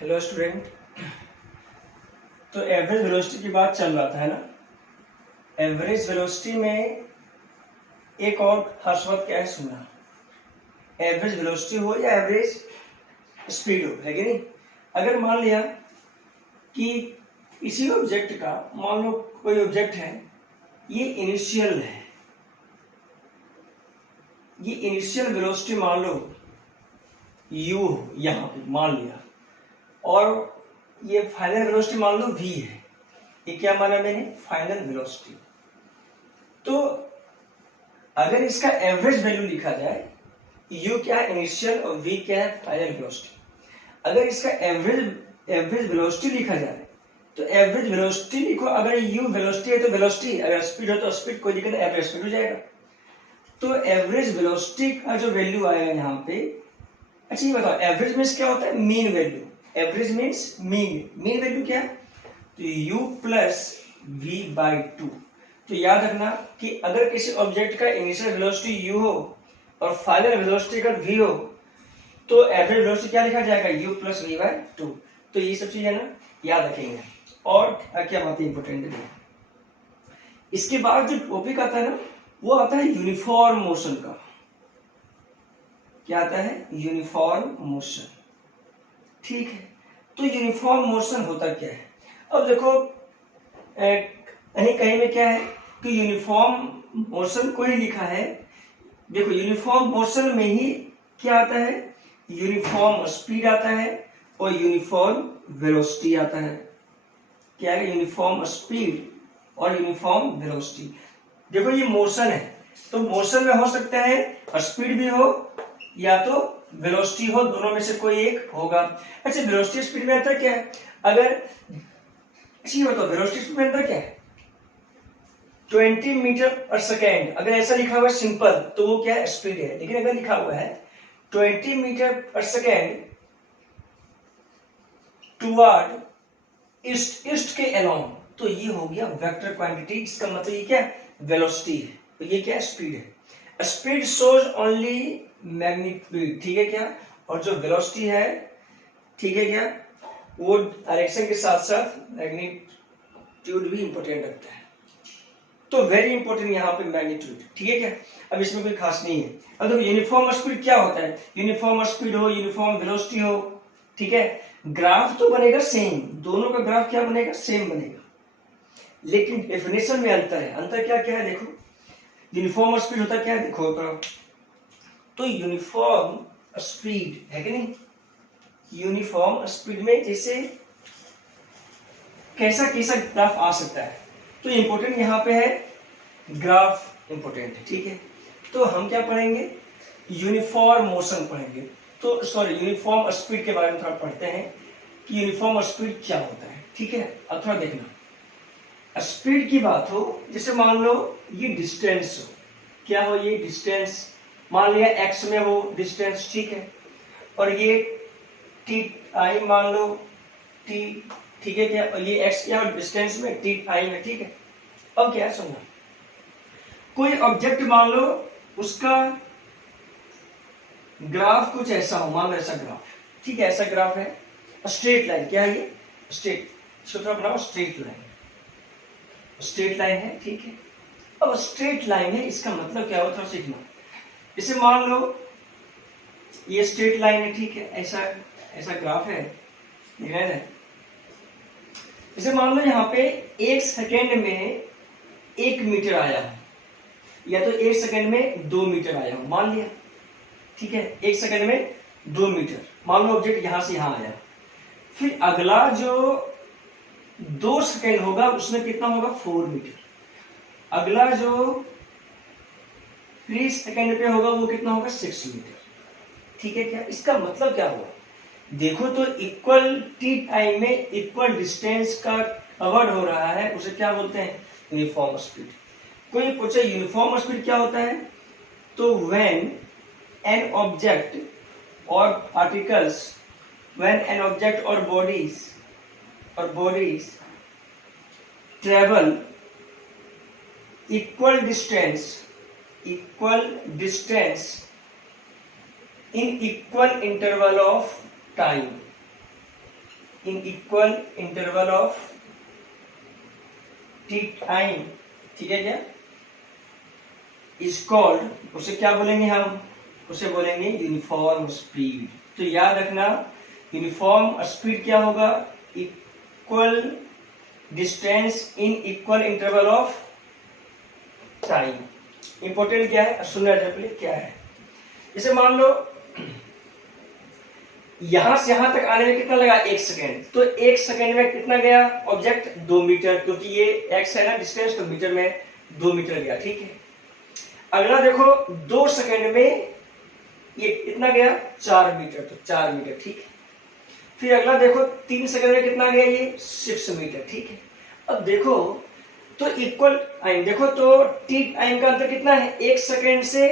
Hello student. तो average velocity की बात चल रहा था, है ना। एवरेज वेलोसिटी में एक और खास बात क्या है सुनना। एवरेज वेलोसिटी हो या एवरेज स्पीड हो, है कि नहीं। अगर मान लिया कि इसी ऑब्जेक्ट का, मान लो कोई ऑब्जेक्ट है, ये इनिशियल है, ये इनिशियल वेलोसिटी मान लो u यहां पे मान लिया, और ये फाइनल वेलोसिटी मान लो v है। ये क्या माना मैंने, फाइनल वेलोसिटी। तो अगर इसका एवरेज वैल्यू लिखा जाए, u क्या है इनिशियल और v क्या है फाइनल वेलोसिटी, अगर इसका एवरेज वेलोसिटी लिखा जाए तो एवरेज वेलोसिटी लिखो। अगर u वेलोसिटी है तो वेलोसिटी, अगर स्पीड हो तो स्पीड, कोई दिक्कत नहीं, एवरेज स्पीड हो जाएगा। तो एवरेज वेलोसिटी का जो वैल्यू आएगा यहाँ पे, अच्छा ये बताओ एवरेज मीन्स क्या होता है, mean value. Average means mean value क्या है, तो u प्लस v बाई 2। तो याद रखना कि अगर किसी ऑब्जेक्ट का इनिशियल वेलोसिटी u हो और फाइनल वेलोसिटी अगर v हो तो एवरेज वेलोसिटी क्या लिखा जाएगा, u प्लस v बाई 2। तो ये सब चीजें ना याद रखेंगे। और क्या बात है इंपॉर्टेंट है, इसके बाद जो टॉपिक आता है ना, वो आता है यूनिफॉर्म मोशन का। क्या आता है, यूनिफॉर्म मोशन। ठीक है, तो यूनिफॉर्म मोशन होता क्या है। अब देखो कहीं में क्या है कि यूनिफॉर्म मोशन को ही लिखा है। देखो यूनिफॉर्म मोशन में ही क्या आता है, यूनिफॉर्म स्पीड आता है और यूनिफॉर्म वेलोसिटी आता है। क्या है, यूनिफॉर्म स्पीड और यूनिफॉर्म वेलोसिटी। देखो ये मोशन है, तो मोशन में हो सकता है स्पीड भी हो या तो वेलोसिटी हो, दोनों में से कोई एक होगा। अच्छा वेलोसिटी स्पीड में अंतर क्या है, अगर अच्छी हो तो वेलोसिटी स्पीड में अंतर क्या है, 20 मीटर पर सेकेंड। अगर ऐसा लिखा हुआ है सिंपल तो वो क्या है, स्पीड है। लेकिन अगर लिखा हुआ है 20 मीटर पर सेकेंड टुवर्ड ईस्ट के अलोंग, तो ये हो गया वेक्टर क्वांटिटी। इसका मतलब ये क्या है, वेलोसिटी है। तो ये क्या है, स्पीड है। स्पीड शोज ओनली मैग्नीट्यूड, ठीक है क्या, और जो वेलोसिटी है, ठीक है क्या, वो डायरेक्शन के साथ साथ मैग्नीट्यूड भी इंपॉर्टेंट रखता है। तो वेरी इंपॉर्टेंट यहाँ पे मैग्नीट्यूड, ठीक है क्या। अब इसमें कोई खास नहीं है। अब देखो यूनिफॉर्म स्पीड क्या होता है, यूनिफॉर्म स्पीड हो, यूनिफॉर्म वेलोसिटी हो, ठीक है, ग्राफ तो बनेगा सेम, दोनों का ग्राफ क्या बनेगा, सेम बनेगा, लेकिन डेफिनेशन में अंतर है। अंतर क्या क्या है, देखो यूनिफॉर्म स्पीड होता क्या है, देखो तो यूनिफॉर्म स्पीड है कि नहीं, यूनिफॉर्म स्पीड में जैसे कैसा कैसा ग्राफ आ सकता है, तो इंपॉर्टेंट यहाँ पे है ग्राफ इंपॉर्टेंट है, ठीक है। तो हम क्या पढ़ेंगे, यूनिफॉर्म मोशन पढ़ेंगे। तो सॉरी यूनिफॉर्म स्पीड के बारे में थोड़ा पढ़ते हैं कि यूनिफॉर्म स्पीड क्या होता है, ठीक है। अब थोड़ा देखना, स्पीड की बात हो, जैसे मान लो ये डिस्टेंस हो, क्या हो, ये डिस्टेंस मान लिया x में हो डिस्टेंस, ठीक है, और ये t i मान लो t, ठीक है क्या, और ये x क्या डिस्टेंस में t i में, ठीक है। अब क्या सुनना, कोई ऑब्जेक्ट मान लो उसका ग्राफ कुछ ऐसा हो, मान लो ऐसा ग्राफ, ठीक है, ऐसा ग्राफ है, स्ट्रेट लाइन, क्या है ये स्ट्रेट, इसको थोड़ा बनाओ, स्ट्रेट लाइन, स्ट्रेट लाइन है, ठीक है। अब स्ट्रेट लाइन है, इसका मतलब क्या होता है सीखना। इसे मान लो ये स्ट्रेट लाइन है, ठीक है, ऐसा ऐसा ग्राफ है, इसे मान लो यहाँ पे 1 सेकेंड में 1 मीटर आया हो, या तो 1 सेकेंड में 2 मीटर आया हो, मान लिया, ठीक है, 1 सेकेंड में 2 मीटर, मान लो ऑब्जेक्ट यहां से यहां आया। फिर अगला जो 2 सेकेंड होगा उसमें कितना होगा, 4 मीटर। अगला जो 3 सेकेंड पे होगा वो कितना होगा, 6 मीटर, ठीक है क्या। इसका मतलब क्या हुआ, देखो तो इक्वल टी टाइम में इक्वल डिस्टेंस का कवर्ड हो रहा है, उसे क्या बोलते हैं, यूनिफॉर्म स्पीड। कोई पूछे यूनिफॉर्म स्पीड क्या होता है, तो व्हेन एन ऑब्जेक्ट और पार्टिकल्स, व्हेन एन ऑब्जेक्ट और bodies travel equal distance in equal interval of time, in equal interval of T time, ठीक है क्या, इज कॉल्ड, उसे क्या बोलेंगे हम, उसे बोलेंगे यूनिफॉर्म स्पीड। तो याद रखना यूनिफॉर्म स्पीड क्या होगा, equal distance in equal interval of time. Important क्या है सुनना पहले क्या है। जैसे मान लो यहां से यहां तक आने में कितना लगा, 1 सेकेंड, तो 1 सेकेंड में कितना गया ऑब्जेक्ट, 2 मीटर, क्योंकि ये x है ना डिस्टेंस, तो मीटर में 2 मीटर गया, ठीक है। अगला देखो 2 सेकेंड में ये कितना गया, 4 मीटर, तो 4 मीटर, ठीक है। फिर अगला देखो 3 सेकेंड में कितना गया, ये 6 मीटर, ठीक है। अब देखो तो इक्वल टाइम देखो तो टी टाइम का अंतर कितना है, 1 सेकेंड से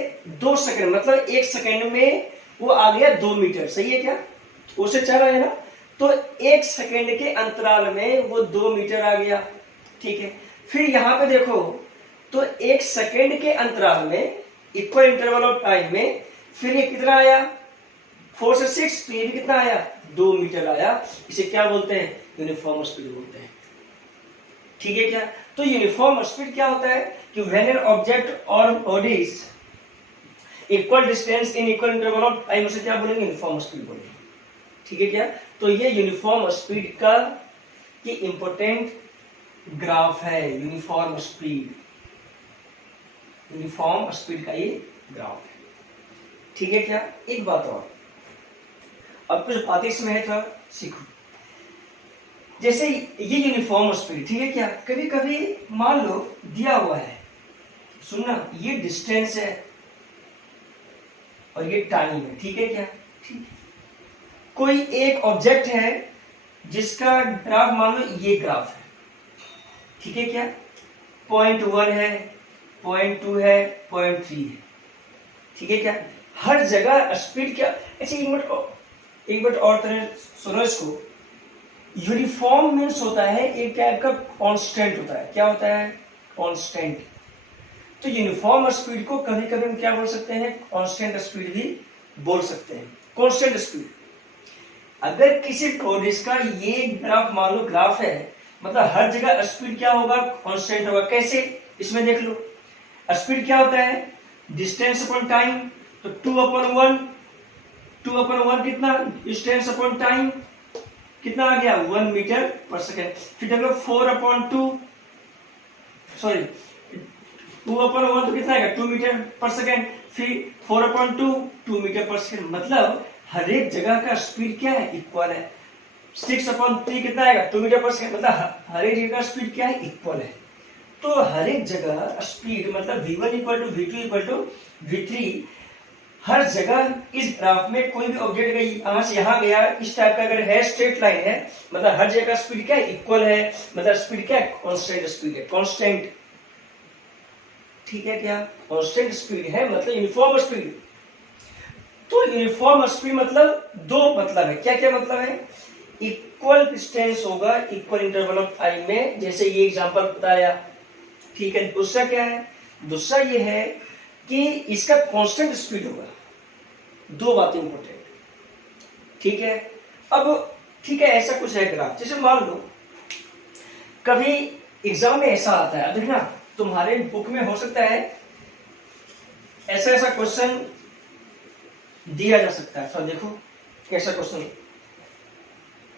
2 सेकेंड, मतलब 1 सेकेंड में वो आ गया 2 मीटर, सही है क्या, उसे चल रहा है ना, तो 1 सेकेंड के अंतराल में वो 2 मीटर आ गया, ठीक है। फिर यहां पे देखो तो 1 सेकेंड के अंतराल में इक्वल इंटरवल ऑफ टाइम में फिर ये कितना आया, 4 से 6, तो ये भी कितना आया, 2 मीटर आया। इसे क्या बोलते हैं, यूनिफॉर्म स्पीड बोलते हैं, ठीक है क्या। तो यूनिफॉर्म स्पीड क्या होता है कि व्हेन एन ऑब्जेक्ट और bodies equal distance in equal interval of time, उसे क्या बोलेंगे, यूनिफॉर्म स्पीड बोलेंगे, ठीक है क्या। तो ये यूनिफॉर्म स्पीड का ये इंपॉर्टेंट ग्राफ है, यूनिफॉर्म स्पीड, यूनिफॉर्म स्पीड का ये ग्राफ है, ठीक है क्या। एक बात और, अब कुछ बातें इसमें है, थोड़ा सीखो। जैसे ये यूनिफॉर्म स्पीड, ठीक है क्या, कभी कभी मान लो दिया हुआ है, सुनना, ये डिस्टेंस है और ये टाइम है, ठीक है क्या, ठीक है। कोई एक ऑब्जेक्ट है जिसका ग्राफ मान लो ये ग्राफ है, ठीक है क्या, 0.1 है, 0.2 है, 0.3 है, ठीक है क्या। हर जगह स्पीड क्या, ऐसे एक मिनट और तरह सुनो इसको। यूनिफॉर्म मीन्स होता है एक टाइप का कांस्टेंट होता है, क्या होता है, कांस्टेंट। तो यूनिफॉर्म स्पीड को कभी कभी हम क्या बोल सकते हैं, कांस्टेंट स्पीड भी बोल सकते हैं, कांस्टेंट स्पीड। अगर किसी बॉडीज का ये ग्राफ मान लो ग्राफ है, मतलब हर जगह स्पीड क्या होगा, कांस्टेंट होगा। कैसे, इसमें देख लो, स्पीड क्या होता है, डिस्टेंस अपॉन टाइम, तो 2/1, 2/1 कितना, डिस्टेंस अपॉन टाइम कितना आ गया, 1 मीटर पर सेकेंड। फिर देख लो 4/2, सॉरी 2/1 तो कितना आएगा, 2 मीटर पर सेकेंड। फिर 4/2, 2 मीटर पर सेकेंड, मतलब हर एक जगह का स्पीड क्या है, इक्वल है। 6/3 कितना आएगा, 2 मीटर पर सेकेंड, मतलब हर एक जगह का स्पीड क्या है, इक्वल है। तो हर एक जगह स्पीड मतलब v1 = v2 = v3, हर जगह इस ग्राफ में कोई भी ऑब्जेक्ट गई यहां से यहां गया, इस टाइप का अगर है, स्ट्रेट लाइन है, मतलब हर जगह का स्पीड क्या है, इक्वल है, मतलब स्पीड क्या है, कांस्टेंट स्पीड है, कांस्टेंट, ठीक है क्या, कांस्टेंट स्पीड है, मतलब यूनिफॉर्म स्पीड। तो यूनिफॉर्म स्पीड मतलब दो मतलब है, क्या क्या मतलब है, इक्वल डिस्टेंस होगा इक्वल इंटरवल ऑफ टाइम में, जैसे ये एग्जांपल बताया, ठीक है। दूसरा क्या है, दूसरा ये है कि इसका कांस्टेंट स्पीड होगा। दो बातें इंपॉर्टेंट, ठीक है। अब ठीक है, ऐसा कुछ है ग्राफ, जैसे मान लो कभी एग्जाम में ऐसा आता है, देखना तुम्हारे बुक में हो सकता है ऐसा ऐसा क्वेश्चन दिया जा सकता है। तो देखो कैसा क्वेश्चन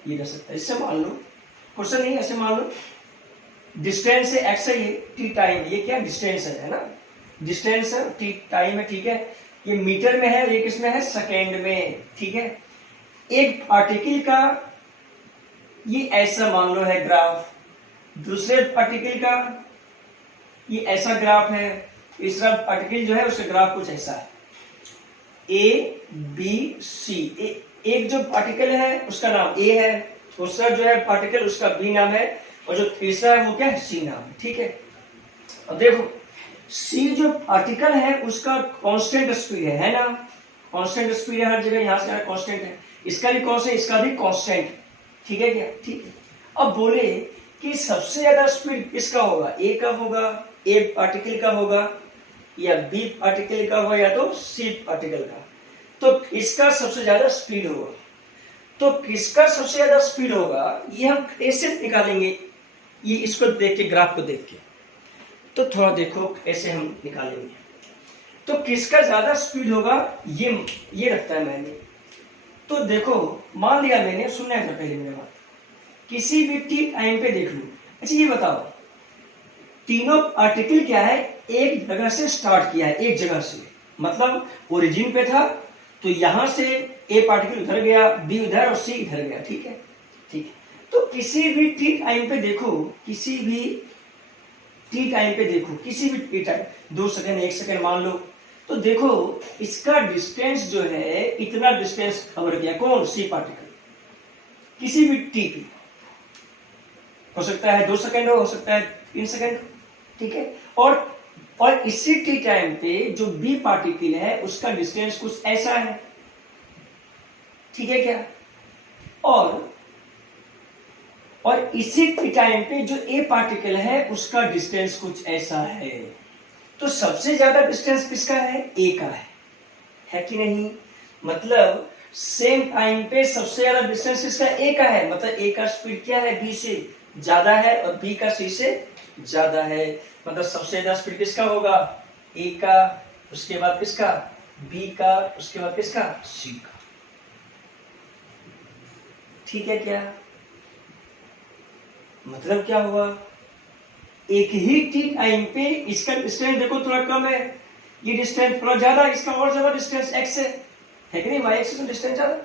ये जा सकता है, इससे मान लो क्वेश्चन नहीं, ऐसे मान लो डिस्टेंस है एक्स है, ये टी टाइम, ये क्या डिस्टेंस है ना, डिस्टेंस है, टी टाइम है, ठीक है। ये मीटर में है, ये किसमें है, सेकेंड में, ठीक है। एक पार्टिकल का ये ऐसा मान लो है ग्राफ, दूसरे पार्टिकल का ये ऐसा ग्राफ है, तीसरा पार्टिकल जो है उसका ग्राफ कुछ ऐसा है, ए बी सी। एक जो पार्टिकल है उसका नाम ए है, दूसरा जो है पार्टिकल उसका बी नाम है, और जो तीसरा है वो क्या है, सी नाम है, ठीक है। अब देखो सी जो पार्टिकल है उसका कांस्टेंट स्पीड है ना, कांस्टेंट स्पीड है हर जगह, यहां से कांस्टेंट है, इसका भी कांस्टेंट, इसका भी कांस्टेंट, ठीक है क्या, ठीक है। अब बोले कि सबसे ज्यादा स्पीड किसका होगा, ए का होगा, ए पार्टिकल का होगा, या बी पार्टिकल का होगा, या तो सी पार्टिकल का, तो इसका सबसे ज्यादा स्पीड होगा। तो किसका सबसे ज्यादा स्पीड होगा ये हम कैसे निकालेंगे, ये इसको देख के, ग्राफ को देख के। तो थोड़ा देखो ऐसे हम निकालेंगे। तो किसका ज्यादा स्पीड होगा ये रखता है मैंने। तो देखो मान लिया मैंने, सुनना है पहले मेरी बात, किसी भी टी टाइम पे देख लो। अच्छा ये बताओ, तीनों पार्टिकल क्या है, एक जगह से स्टार्ट किया है, एक जगह से, मतलब ओरिजिन पे था, तो यहां से ए पार्टिकल उधर गया, बी उधर और सी इधर गया। ठीक है, ठीक है। तो किसी भी टी टाइम पे देखो, किसी भी टी टाइम पे देखो, किसी भी टी टाइम, 2 सेकंड 1 सेकंड मान लो, तो देखो इसका डिस्टेंस जो है, इतना डिस्टेंस कवर किया, कौन, सी पार्टिकल, किसी भी टी पे। हो सकता है 2 सेकंड हो सकता है 3 सेकंड। ठीक है, और इसी टी टाइम पे जो बी पार्टिकल है उसका डिस्टेंस कुछ ऐसा है। ठीक है क्या, और इसी टी टाइम पे जो ए पार्टिकल है उसका डिस्टेंस कुछ ऐसा है। तो सबसे ज्यादा डिस्टेंस किसका है, ए का है कि नहीं। मतलब सेम टाइम पे सबसे ज्यादा डिस्टेंस किसका, ए का है। मतलब ए का स्पीड क्या है, बी से ज्यादा है, और बी का सी से ज्यादा है। मतलब सबसे ज्यादा स्पीड किसका होगा, ए का, उसके बाद किसका, बी का, उसके बाद किसका, सी का। ठीक है क्या, मतलब क्या हुआ, एक ही टी टाइम पे इसका डिस्टेंस देखो थोड़ा कम है, ये डिस्टेंस थोड़ा ज्यादा, इसका और ज्यादा डिस्टेंस एक्स है कि नहीं, वाई एक्स में डिस्टेंस ज्यादा।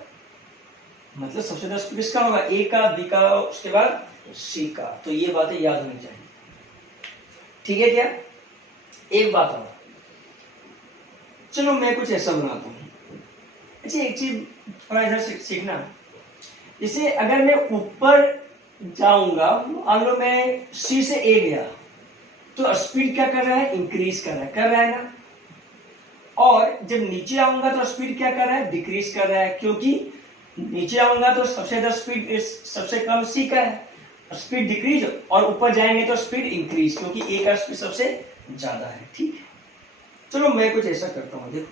मतलब सबसे ज्यादा स्पीड किसका होगा, ए का, बी का, उसके बाद सी का। तो ये बातें याद होनी चाहिए। ठीक है क्या, एक बात और, चलो मैं कुछ ऐसा बनाता हूं। अच्छा एक चीज थोड़ा इधर सीखना, जैसे अगर मैं ऊपर जाऊंगा, मान लो मैं सी से ए गया, तो स्पीड क्या कर रहा है, इंक्रीज कर रहा है ना। और जब नीचे आऊंगा तो स्पीड क्या कर रहा है, डिक्रीज कर रहा है, क्योंकि नीचे आऊंगा तो सबसे ज्यादा स्पीड सबसे कम सी का है, स्पीड डिक्रीज, और ऊपर जाएंगे तो स्पीड इंक्रीज, क्योंकि ए का स्पीड सबसे ज्यादा है। ठीक है, चलो मैं कुछ ऐसा करता हूं, देखो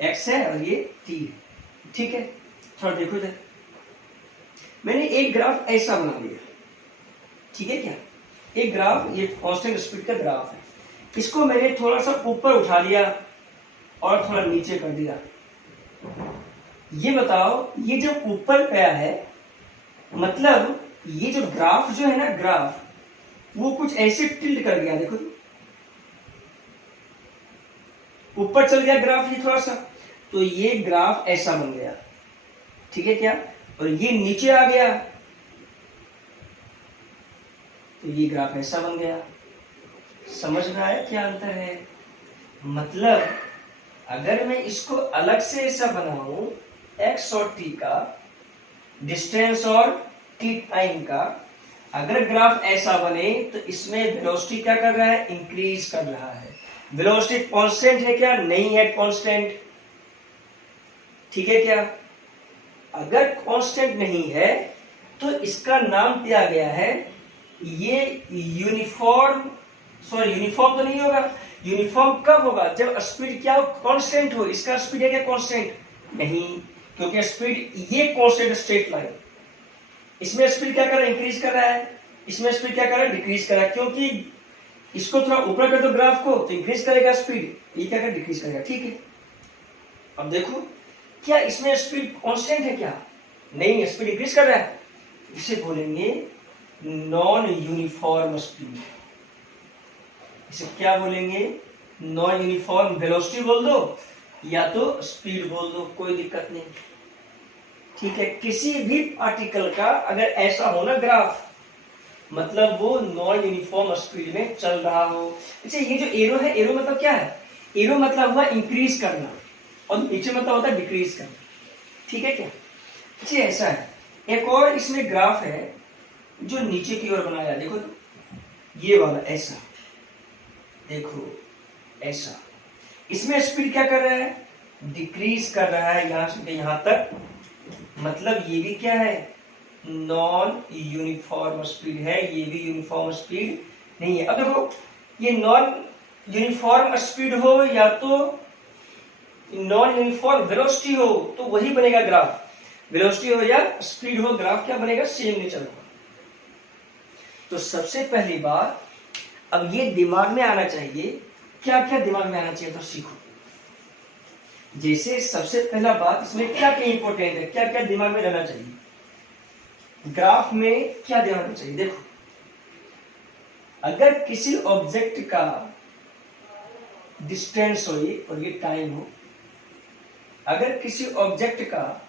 एक्स है और ये टी है। ठीक है, थोड़ा देखो इधर, मैंने एक ग्राफ ऐसा बना लिया। ठीक है क्या, एक ग्राफ, ये कांस्टेंट स्पीड का ग्राफ है, इसको मैंने थोड़ा सा ऊपर उठा लिया और थोड़ा नीचे कर दिया। ये बताओ, ये जो ऊपर गया है, मतलब ये जो ग्राफ जो है ना, ग्राफ वो कुछ ऐसे टिल्ट कर गया, देखो ऊपर चल गया ग्राफ, ये थोड़ा सा, तो ये ग्राफ ऐसा बन गया। ठीक है क्या, और ये नीचे आ गया तो ये ग्राफ ऐसा बन गया। समझ में आया क्या अंतर है। मतलब अगर मैं इसको अलग से ऐसा बनाऊं, एक्स और टी का डिस्टेंस और टी टाइम का, अगर ग्राफ ऐसा बने तो इसमें वेलोसिटी क्या कर रहा है, इंक्रीज कर रहा है। वेलोसिटी कांस्टेंट है क्या, नहीं है कांस्टेंट। ठीक है क्या, अगर कांस्टेंट नहीं है तो इसका नाम दिया गया है, ये यूनिफॉर्म, सॉरी यूनिफॉर्म तो नहीं होगा। यूनिफॉर्म कब होगा, जब स्पीड क्या हो, कांस्टेंट हो। इसका स्पीड है क्या कांस्टेंट, नहीं, क्योंकि स्पीड, ये कांस्टेंट स्ट्रेट लाइन, इसमें स्पीड क्या कर रहा है, इंक्रीज कर रहा है, इसमें स्पीड क्या कर रहा है, डिक्रीज कर रहा है। क्योंकि इसको थोड़ा ऊपर कर दो ग्राफ को तो इंक्रीज करेगा स्पीड, ये क्या कर, डिक्रीज करेगा। ठीक है, अब देखो क्या इसमें स्पीड कांस्टेंट है क्या, नहीं, स्पीड इंक्रीज कर रहा है। इसे बोलेंगे नॉन यूनिफॉर्म स्पीड। इसे क्या बोलेंगे, नॉन यूनिफॉर्म वेलोसिटी बोल दो या तो स्पीड बोल दो, कोई दिक्कत नहीं। ठीक है, किसी भी पार्टिकल का अगर ऐसा हो ना ग्राफ, मतलब वो नॉन यूनिफॉर्म स्पीड में चल रहा हो। अच्छा ये जो एरो है, एरो मतलब क्या है, एरो मतलब हुआ इंक्रीज करना, और नीचे मतलब होता है डिक्रीज करना। ठीक है क्या, अच्छा ऐसा है। एक और इसमें ग्राफ है जो नीचे की ओर बनाया, देखो तो ये वाला ऐसा, देखो ऐसा, इसमें स्पीड क्या कर रहा है, डिक्रीज कर रहा है, यहां से यहां तक। मतलब ये भी क्या है, नॉन यूनिफॉर्म स्पीड है, ये भी यूनिफॉर्म स्पीड नहीं है। अब देखो ये नॉन यूनिफॉर्म स्पीड हो या तो नॉन यूनिफॉर्म वेलोसिटी हो तो वही बनेगा ग्राफ। वेलोसिटी हो या स्पीड हो, ग्राफ क्या बनेगा, सेम नेचर होगा। तो सबसे पहली बात अब ये दिमाग में आना चाहिए, क्या क्या दिमाग में आना चाहिए तो सीखो। जैसे सबसे पहला बात इसमें क्या क्या इंपॉर्टेंट है, क्या क्या दिमाग में रहना चाहिए, ग्राफ में क्या ध्यान रखना चाहिए। देखो, अगर किसी ऑब्जेक्ट का डिस्टेंस हो ये और ये टाइम हो, अगर किसी ऑब्जेक्ट का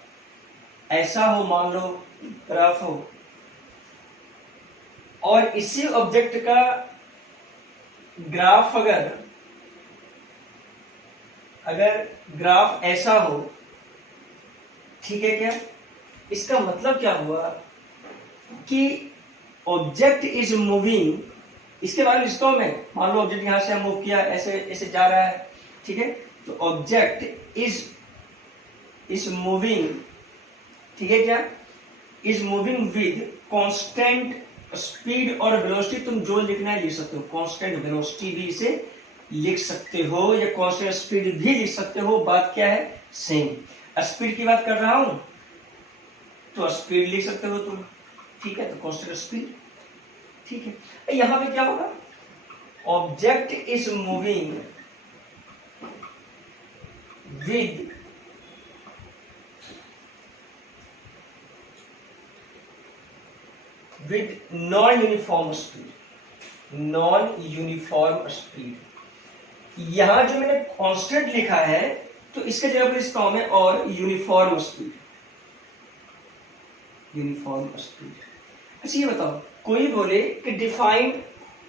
ऐसा हो, मान लो ग्राफ हो, और इसी ऑब्जेक्ट का ग्राफ अगर ग्राफ ऐसा हो, ठीक है क्या, इसका मतलब क्या हुआ कि ऑब्जेक्ट इज मूविंग, इसके बारे में लिखता हूं मैं, मान लो ऑब्जेक्ट यहां से मूव किया, ऐसे ऐसे जा रहा है, ठीक है, तो ऑब्जेक्ट इज मूविंग, ठीक है क्या, is moving with constant speed और वेलोसिटी, तुम जो लिखना है लिख सकते हो, कांस्टेंट वेलोसिटी भी इसे लिख सकते हो या कांस्टेंट स्पीड भी लिख सकते हो, बात क्या है, सेम। स्पीड की बात कर रहा हूं तो स्पीड लिख सकते हो तुम, ठीक है, तो कांस्टेंट स्पीड, ठीक है। यहां पे क्या होगा, object is moving with non uniform speed, non uniform speed. यहां जो मैंने कांस्टेंट लिखा है तो इसके जगह पर लिखता हूं मैं और यूनिफॉर्म स्पीड, यूनिफॉर्म स्पीड। अच्छा ये बताओ, कोई बोले कि डिफाइन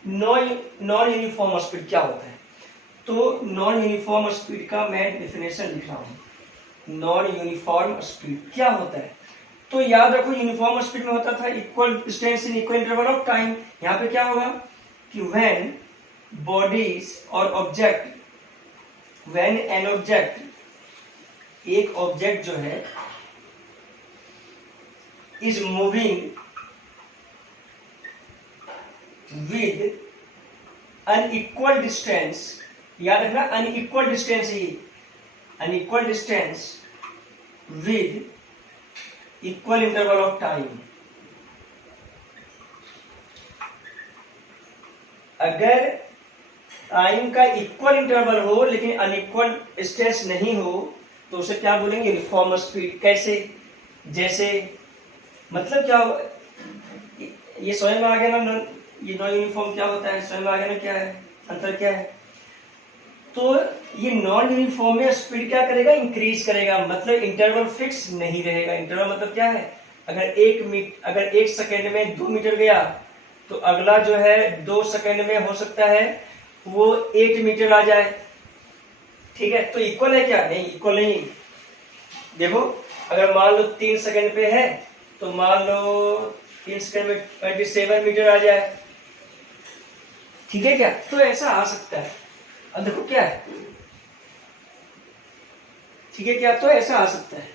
नॉन यूनिफॉर्म स्पीड क्या होता है, तो नॉन यूनिफॉर्म स्पीड का मैं डेफिनेशन लिख रहा हूं। नॉन यूनिफॉर्म स्पीड क्या होता है, तो याद रखो यूनिफॉर्म स्पीड में होता था equal distance in equal interval of time. यहां पे क्या होगा कि व्हेन बॉडीज और ऑब्जेक्ट, व्हेन एन ऑब्जेक्ट, एक ऑब्जेक्ट जो है is moving with unequal distance, याद रखना unequal distance he, unequal distance with equal interval of time. अगर टाइम का इक्वल इंटरवल हो लेकिन अनइक्वल डिस्टेंस नहीं हो तो उसे क्या बोलेंगे, यूनिफॉर्म स्पीड। कैसे, जैसे मतलब क्या हो, ये समझ में आ गया ना, ये नॉन यूनिफॉर्म क्या होता है, समझ में आ गया ना क्या है, अंतर क्या है। तो ये नॉन यूनिफॉर्म में स्पीड क्या करेगा, इंक्रीज करेगा, मतलब इंटरवल फिक्स नहीं रहेगा। इंटरवल मतलब क्या है, अगर एक सेकेंड में 2 मीटर गया तो अगला जो है 2 सेकेंड में हो सकता है वो 8 मीटर आ जाए, ठीक है। तो इक्वल है क्या, नहीं इक्वल नहीं। देखो अगर मान लो 3 सेकेंड पे है तो मान लो 3 सेकेंड में 27 मीटर आ जाए, ठीक है क्या, तो ऐसा आ सकता है। अब देखो क्या है, ठीक है क्या, तो ऐसा आ सकता है।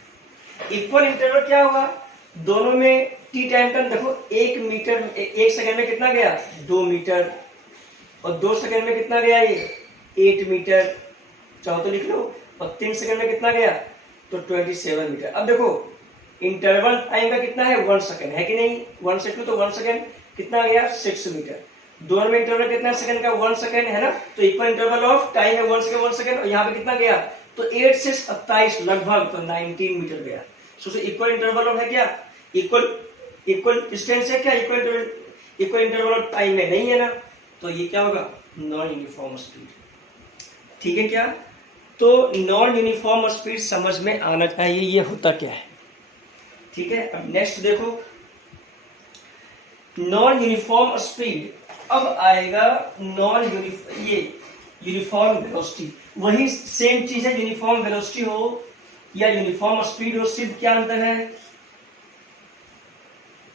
इक्वल इंटरवल क्या होगा, दोनों में टी टाइम का, देखो 1 मीटर 1 सेकंड में कितना गया, 2 मीटर, और 2 सेकंड में कितना गया, ये 8 मीटर, चाहो तो लिख लो, और 3 सेकंड में कितना गया तो 27 मीटर। अब देखो इंटरवल टाइम का कितना है, 1 सेकंड है कि नहीं, 1 सेकंड, तो 1 सेकंड कितना गया, 6 मीटर। दोनों में इंटरवल कितना सेकंड का, 1 सेकंड है ना, तो इक्वल इंटरवल ऑफ टाइम है 1 सेकंड, और यहाँ पे कितना गया, तो 8 से 27 लगभग, तो 19 मीटर गया। सो इक्वल इंटरवल ऑफ है क्या, इक्वल डिस्टेंस है क्या, इक्वल इंटरवल ऑफ टाइम में नहीं है ना, तो ये क्या होगा, नॉन यूनिफॉर्म स्पीड, ठीक है क्या। तो नॉन यूनिफॉर्म स्पीड समझ में आना चाहिए ये होता क्या है, ठीक है। अब नेक्स्ट देखो, नॉन यूनिफॉर्म स्पीड, अब आएगा यूनिफॉर्म वेलोसिटी। वही सेम चीज है, यूनिफॉर्म वेलोसिटी हो या यूनिफॉर्म स्पीड हो, सिर्फ क्या अंतर है,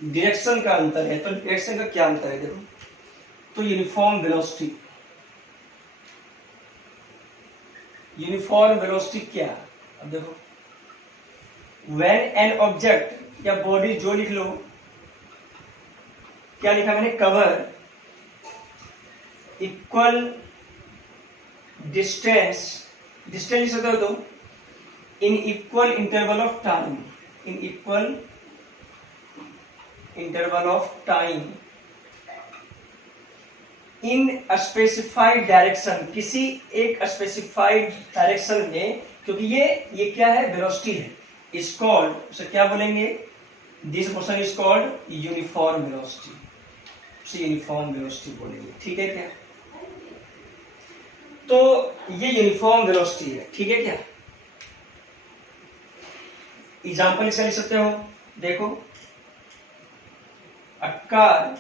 डायरेक्शन का अंतर है। तो डायरेक्शन का क्या अंतर है, देखो, तो यूनिफॉर्म वेलोसिटी क्या, अब देखो, व्हेन एन ऑब्जेक्ट या बॉडी, जो लिख लो, क्या लिखा मैंने, कवर इक्वल डिस्टेंस लिख सकते हो तो in equal interval of time, in equal interval of time in specified direction, किसी एक स्पेसिफाइड डायरेक्शन में, क्योंकि ये क्या है, वेलोसिटी है, इज कॉल्ड, उसे क्या बोलेंगे, this motion is called uniform velocity, उसे यूनिफॉर्म वेलोसिटी बोलेंगे। ठीक है क्या? तो ये यूनिफॉर्म वेलोसिटी है। ठीक है क्या? एग्जाम्पल इसका लिख सकते हो, देखो, a car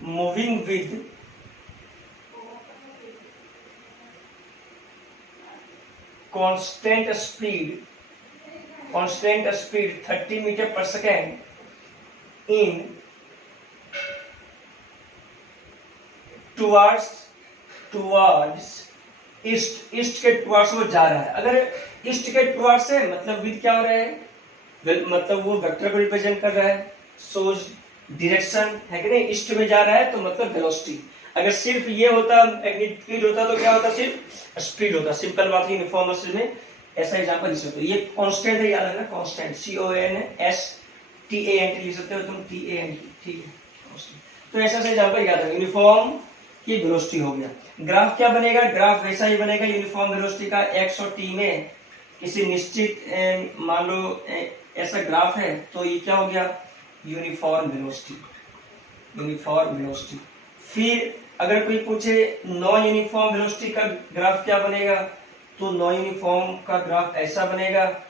moving with constant speed 30 meter पर सेकेंड इन टुवर्ड्स ईस्ट के टुवर्ड्स वो जा रहा है। अगर ईस्ट के टुवर्ड्स है मतलब विद क्या हो रहा है, मतलब वो वेक्टर को रिप्रेजेंट कर रहा है, सोज डायरेक्शन है कि नहीं, ईस्ट में जा रहा है तो मतलब वेलोसिटी। अगर सिर्फ ये होता, मैग्नीट्यूड होता तो क्या होता, सिर्फ स्पीड होता। सिंपल बात है, यूनिफॉर्म में ऐसा एग्जांपल लिख सकते हो। ये कांस्टेंट है, याद रखना, कांस्टेंट, CONSTANT लिख सकते हो तुम, TANT। ठीक है, तो ऐसा से एग्जांपल याद रखना। यूनिफॉर्म की वेलोसिटी हो गया। ग्राफ क्या बनेगा, ग्राफ वैसा ही बनेगा यूनिफॉर्म वेलोसिटी का, x और t में किसी निश्चित मान लो ऐसा ग्राफ है तो ये क्या हो गया, यूनिफॉर्म वेलोसिटी, यूनिफॉर्म वेलोसिटी। फिर अगर कोई पूछे नॉन यूनिफॉर्म वेलोसिटी का ग्राफ क्या बनेगा, तो नॉन यूनिफॉर्म का ग्राफ ऐसा बनेगा,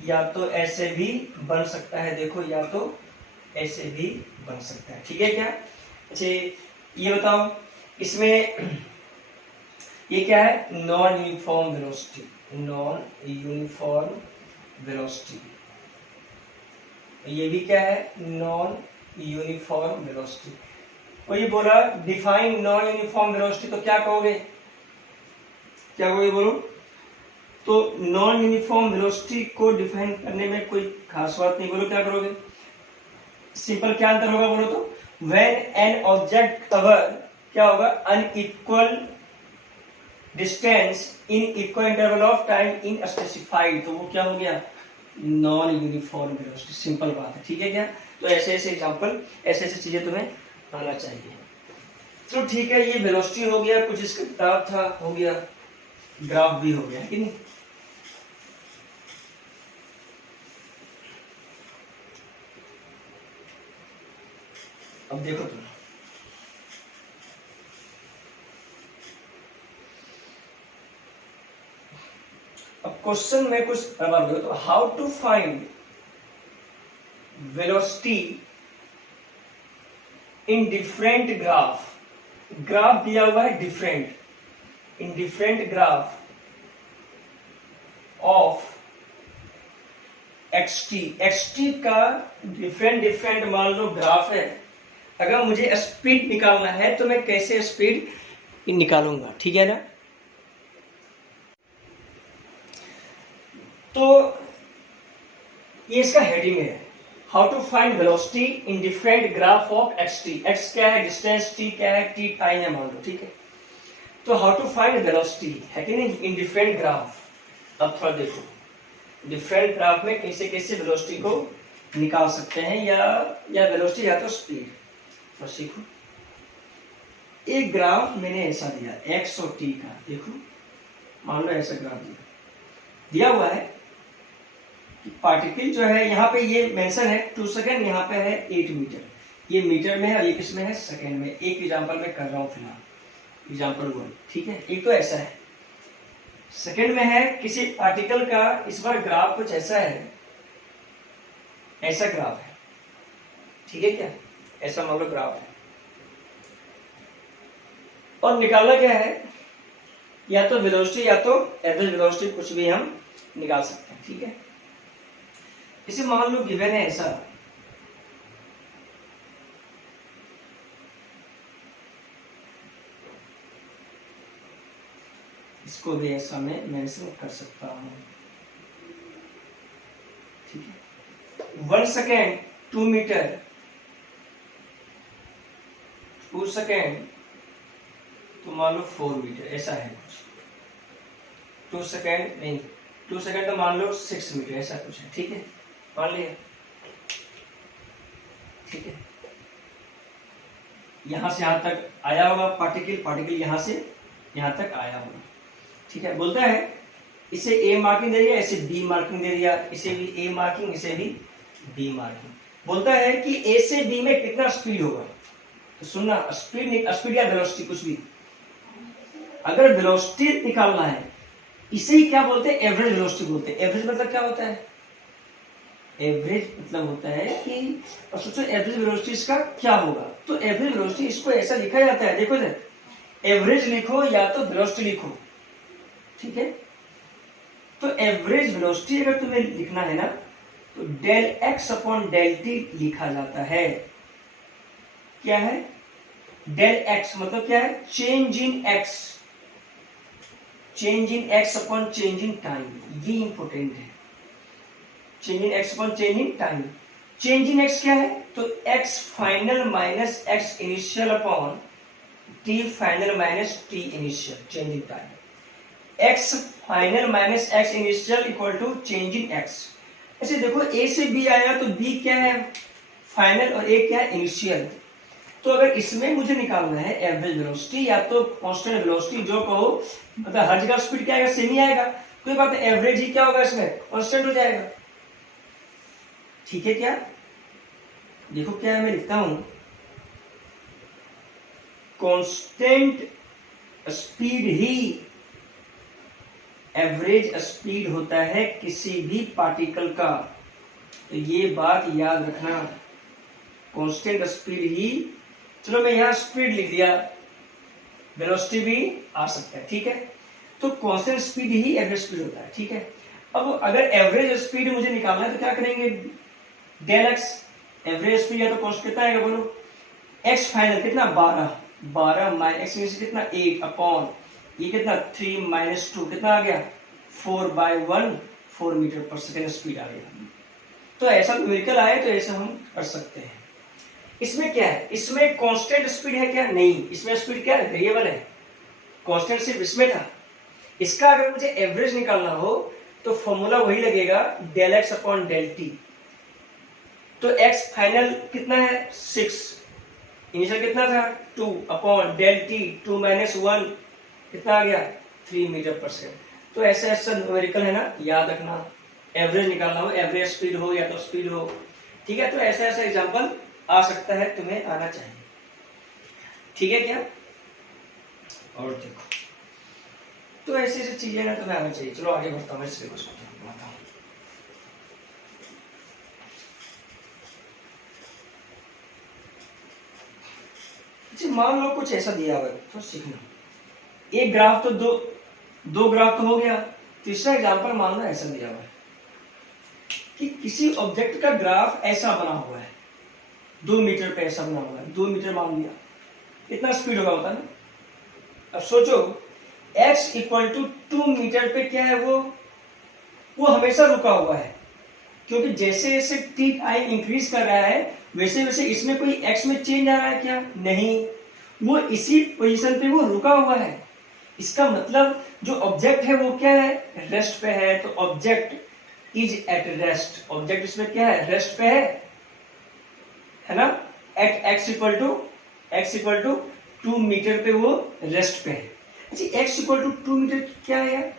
या तो ऐसे भी बन सकता है, देखो, या तो ऐसे भी बन सकता है। ठीक है क्या? अच्छा ये बताओ, इसमें ये क्या है, non uniform velocity, non uniform velocity. ये भी क्या है, नॉन यूनिफॉर्म वेलोसिटी। कोई बोला डिफाइन नॉन यूनिफॉर्म वेलोसिटी, तो क्या कहोगे, क्या कहोगे बोलो? तो नॉन यूनिफॉर्म वेलोसिटी को डिफाइन करने में कोई खास बात नहीं, बोलो क्या करोगे, सिंपल क्या आंसर होगा बोलो तो, व्हेन एन ऑब्जेक्ट कवर क्या होगा, unequal distance in equal interval of time in specified, तो वो क्या हो गया, नॉन यूनिफॉर्म वेलोसिटी। सिंपल बात है। ठीक है क्या? तो ऐसे ऐसे एग्जांपल, ऐसे ऐसे चीजें तुम्हें आना चाहिए। तो ठीक है, ये वेलोसिटी हो गया, कुछ इसका ग्राफ था हो गया, ग्राफ भी हो गया, कि नहीं। अब देखो तुम, अब क्वेश्चन में कुछ गड़बड़ हो, तो how to find velocity in different graph, graph दिया हुआ है different, in different graph of xt का डिफरेंट मान लो ग्राफ है। अगर मुझे स्पीड निकालना है तो मैं कैसे स्पीड निकालूंगा, ठीक है ना। तो ये इसका हेडिंग है, how to find velocity in different graph of xt। x क्या है डिस्टेंस, t क्या है, t टाइम है मान लो, ठीक है। तो हाउ टू फाइंड वेलोसिटी है कि नहीं इन डिफरेंट ग्राफ। अब थोड़ा देखो डिफरेंट ग्राफ में कैसे कैसे वेलोसिटी को निकाल सकते हैं, या वेलोसिटी या तो स्पीड, तो सीखो। एक ग्राफ मैंने ऐसा दिया x और t का, देखो मान लो ऐसा ग्राफ दिया हुआ है कि पार्टिकल जो है यहाँ पे ये मेंशन है 2 सेकेंड, यहाँ पे है 8 मीटर, ये मीटर में है और ये किसमें है सेकेंड में। एक एग्जांपल में कर रहा हूँ फिलहाल, एग्जांपल 1, ठीक है। एक तो ऐसा है सेकेंड में है किसी पार्टिकल का, इस बार ग्राफ कुछ ऐसा है, ऐसा ग्राफ है, ठीक है क्या, ऐसा मान लो ग्राफ है। और निकालना क्या है, या तो वेलोसिटी या तो एवरेज वेलोसिटी, कुछ भी हम निकाल सकते हैं, ठीक है। इसे मान लो गिवन है ऐसा, इसको भी ऐसा मैं मेंशन कर सकता हूं, ठीक है। 1 सेकेंड 2 मीटर, 2 सेकेंड तो मान लो 4 मीटर, ऐसा है कुछ। 2 सेकेंड नहीं 2 सेकंड तो मान लो 6 मीटर ऐसा कुछ है, ठीक है, मान लिया, ठीक है। यहां से यहां तक आया होगा पार्टिकल यहां से यहां तक आया होगा, ठीक है। बोलता है इसे ए मार्किंग दे दिया, इसे बी मार्किंग दे दिया, इसे भी ए मार्किंग, इसे भी बी मार्किंग। बोलता है कि ए से बी में कितना स्पीड होगा, तो सुनना, स्पीड या वेलोसिटी कुछ भी, अगर वेलोसिटी निकालना है, इसे ही क्या बोलते हैं, एवरेज वेलोसिटी बोलते हैं। एवरेज मतलब क्या होता है, एवरेज मतलब होता है कि, और सोचो एवरेज वेलोसिटी इसका क्या होगा, तो एवरेज वेलोसिटी इसको ऐसा लिखा जाता है, देखो ना, एवरेज लिखो या तो वेलोसिटी लिखो, ठीक है। तो एवरेज वेलोसिटी अगर तुम्हें लिखना है ना, तो del x upon del t लिखा जाता है। क्या है, डेल एक्स मतलब क्या है, change in x, change in x upon change in time, ये इंपॉर्टेंट है। Change in x upon change in time, change in x क्या है, तो x final minus x initial upon t final minus t initial, change in time. X final minus x initial equal to change in x. ऐसे देखो ए से B आया, तो B क्या है, फाइनल, और ए क्या है, इनिशियल। तो अगर इसमें मुझे निकालना है एवरेज वेलोसिटी या तो कांस्टेंट वेलोसिटी, जो कहो, मतलब हर जगह स्पीड क्या आएगा, सेम ही आएगा, कोई बात नहीं, एवरेज ही क्या होगा इसमें, कांस्टेंट हो जाएगा, ठीक है। क्या देखो क्या है, मैं लिखता हूं, कांस्टेंट स्पीड ही एवरेज स्पीड होता है किसी भी पार्टिकल का, तो ये बात याद रखना, कांस्टेंट स्पीड ही, चलो मैं यहां स्पीड लिख दिया, वेलोसिटी भी आ सकता है, ठीक है। तो कांस्टेंट स्पीड ही एवरेज स्पीड होता है, ठीक है। अब अगर एवरेज स्पीड मुझे निकालना है तो क्या करेंगे, डेल एक्स, एवरेज स्पीड या तो कांस्टेंट कितना आएगा बोलो, एक्स फाइनल कितना 12 माइनस एक्स कितना 8 अपॉन ये कितना 3 माइनस 2 कितना आ गया 4/1, 4 मीटर पर सेकेंड स्पीड आ गया। तो ऐसा न्यूमेरिकल आए तो ऐसा हम कर सकते हैं। इसमें क्या है, इसमें कांस्टेंट स्पीड है क्या, नहीं, इसमें स्पीड क्या है, वेरिएबल है, कांस्टेंट सिर्फ इसमें था। इसका अगर मुझे एवरेज निकालना हो तो फॉर्मूला वही लगेगा, del x upon del t. तो एक्स फाइनल कितना है 6, इनिशियल कितना था 2 अपॉन डेल टी 2 माइनस 1 कितना आ गया 3 मीटर पर सेकेंड। तो ऐसा ऐसा न्यूमेरिकल है ना, याद रखना, एवरेज निकालना हो, एवरेज स्पीड हो या तो स्पीड हो, ठीक है। तो ऐसा ऐसा एग्जांपल आ सकता है, तुम्हें आना चाहिए, ठीक है। क्या और देखो, तो ऐसी ऐसी चीजें ना तुम्हें आना चाहिए। चलो आगे बढ़ता हूँ, मैं सिलेबस को बताता हूँ। मान लो कुछ ऐसा दिया हुआ है, तो सीखना, एक ग्राफ तो दो ग्राफ तो हो गया, तीसरा एग्जांपल मान लो ऐसा दिया हुआ है कि किसी ऑब्जेक्ट का ग्राफ ऐसा बना हुआ है, 2 मीटर पे ऐसा बना हुआ है, 2 मीटर मान लिया, कितना स्पीड होगा होता ना। अब सोचो x इक्वल टू 2 मीटर पे क्या है, वो हमेशा रुका हुआ है, क्योंकि जैसे जैसे टी टाइम इंक्रीज कर रहा है वैसे वैसे इसमें कोई x में चेंज आ रहा है क्या, नहीं, वो इसी पोजीशन पे वो रुका हुआ है। इसका मतलब जो ऑब्जेक्ट है वो क्या है, रेस्ट पे है, तो object is at rest, object इसमें क्या है, रेस्ट पे है ना, at x equal to 2 meter पे वो रेस्ट पे है। अच्छा x इक्वल टू 2 मीटर क्या है यार,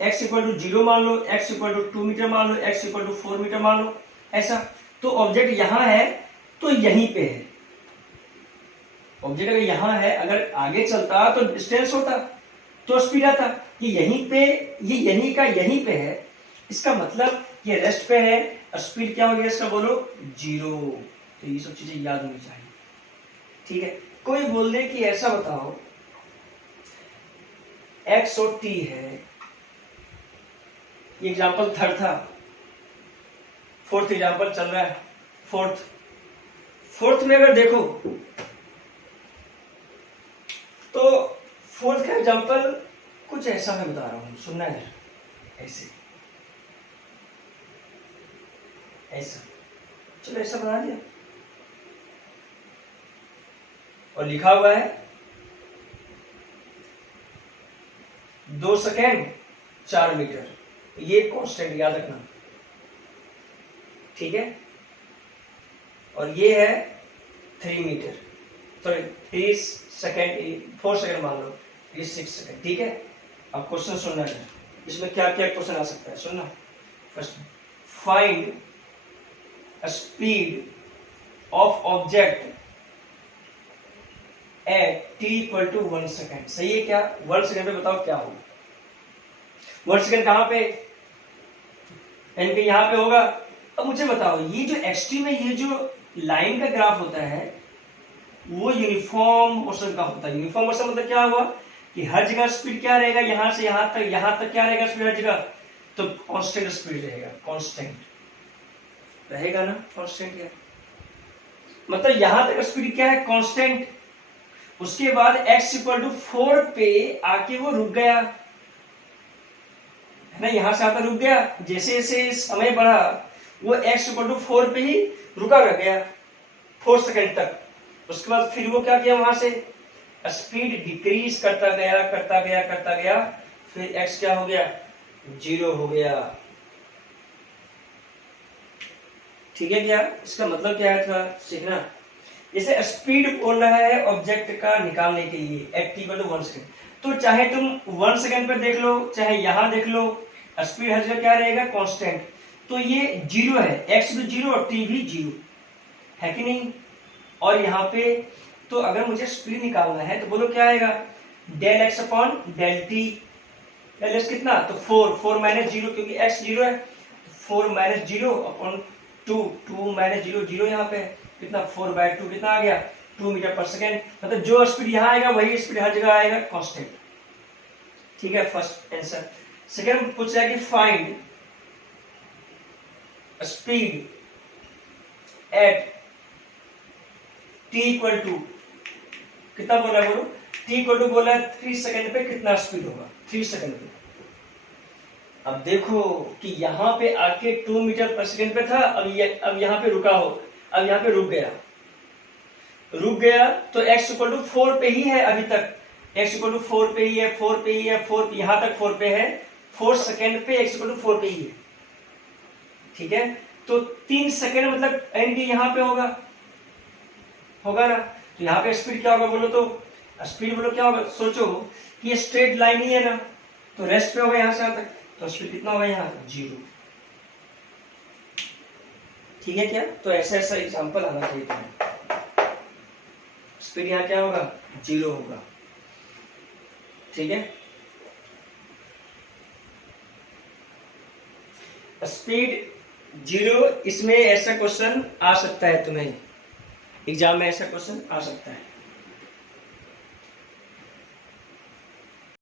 x इक्वल टू 0 मान लो, x इक्वल टू 2 मीटर मान लो, x इक्वल टू 4 मीटर मान लो, ऐसा। तो ऑब्जेक्ट यहां है तो यहीं पे है, ऑब्जेक्ट अगर यहां है, अगर आगे चलता तो डिस्टेंस होता तो स्पीड आता, ये यहीं पे, ये यहीं का यहीं पे है, इसका मतलब ये रेस्ट पे है, स्पीड क्या हो गया इसका बोलो 0। तो ये सब चीजें याद होनी चाहिए, ठीक है। कोई बोल दे कि ऐसा बताओ x और t है, ये एग्जाम्पल थर्ड था, फोर्थ एग्जाम्पल चल रहा है, फोर्थ में अगर देखो तो फोर्थ का एग्जाम्पल कुछ ऐसा मैं बता रहा हूं, सुनना है, ऐसे ऐसा, चलो ऐसा बना दिया और लिखा हुआ है 2 सेकेंड 4 मीटर, ये कांस्टेंट याद रखना, ठीक है। और ये है 3 मीटर, सॉरी 3 सेकेंड, 4 सेकेंड मान लो, ये 6 सेकेंड, ठीक है। अब क्वेश्चन सुनना है, इसमें क्या क्या क्वेश्चन आ सकता है, सुनना। First, find speed of object at t equal to 1 second. सही है क्या? 1 सेकेंड पे बताओ क्या होगा। 1 सेकेंड कहां पे? यानी कि यहां पे होगा। अब मुझे बताओ, ये जो एक्सट्रीम है, ये जो लाइन का ग्राफ होता है वो यूनिफॉर्म मोशन का होता है। यूनिफॉर्म मोशन मतलब क्या हुआ कि हर जगह स्पीड क्या रहेगा, यहां से यहां तक क्या रहेगा स्पीड हर जगह, तो कांस्टेंट स्पीड रहेगा। कांस्टेंट रहेगा ना, कांस्टेंट क्या मतलब, यहां तक स्पीड क्या है, कांस्टेंट। उसके बाद x इक्वल टू 4 पे आके वो रुक गया है ना, यहां से आता रुक गया। जैसे जैसे समय बढ़ा वो x इक्वल टू 4 पे ही रुका रह गया 4 सेकेंड तक। उसके बाद फिर वो क्या किया, वहां से स्पीड डिक्रीज करता गया, फिर x क्या हो गया, 0 हो गया। ठीक है क्या? इसका मतलब क्या है, थोड़ा सीखना। जैसे स्पीड बोल रहा है ऑब्जेक्ट का निकालने के लिए at t equal to 1 second, तो चाहे तुम 1 सेकेंड पर देख लो, चाहे यहां देख लो, स्पीड हर जगह क्या रहेगा, कांस्टेंट। तो ये 0 है, x भी 0 और t भी 0 है कि नहीं। और यहाँ पे तो अगर मुझे स्पीड निकालना है तो बोलो क्या आएगा, del x upon del t। Del x कितना, तो 4 माइनस 0, क्योंकि x 0 है, 4 माइनस 0 अपॉन 2 माइनस 0 0 यहाँ पे कितना, 4/2 कितना आ गया, 2 मीटर पर सेकेंड। मतलब जो स्पीड यहाँ आएगा वही स्पीड हर जगह आएगा, कांस्टेंट। ठीक है, फर्स्ट आंसर। सेकेंड पूछ रहा है कि find speed at t equal to कितना बोला है, बोलो t इक्वल टू बोला है 3 सेकेंड पे कितना स्पीड होगा, 3 सेकेंड पे। अब देखो कि यहाँ पे आके 2 मीटर पर सेकेंड पे था, अब यहाँ पे रुका हो, अब यहाँ पे रुक गया तो x इक्वल टू 4 पे ही है अभी तक, x इक्वल टू 4 पे ही है, 4 पे ही है, 4 यहाँ तक 4 पे है, 4 सेकेंड पे x इक्वल टू 4 पे ही है। ठीक है, तो 3 सेकेंड मतलब एंड यहाँ पे होगा ना। तो यहाँ पे स्पीड क्या होगा बोलो, तो स्पीड बोलो क्या होगा, सोचो कि ये स्ट्रेट लाइन ही है ना, तो रेस्ट पे होगा यहाँ से यहाँ तक, तो स्पीड कितना होगा यहाँ तक, 0। ठीक है क्या? तो ऐसा एग्जांपल आना चाहिए तुम्हें। स्पीड यहाँ क्या होगा, 0 होगा। ठीक है, स्पीड 0, इसमें ऐसा क्वेश्चन आ सकता है, तुम्हें एग्जाम में ऐसा क्वेश्चन आ सकता है।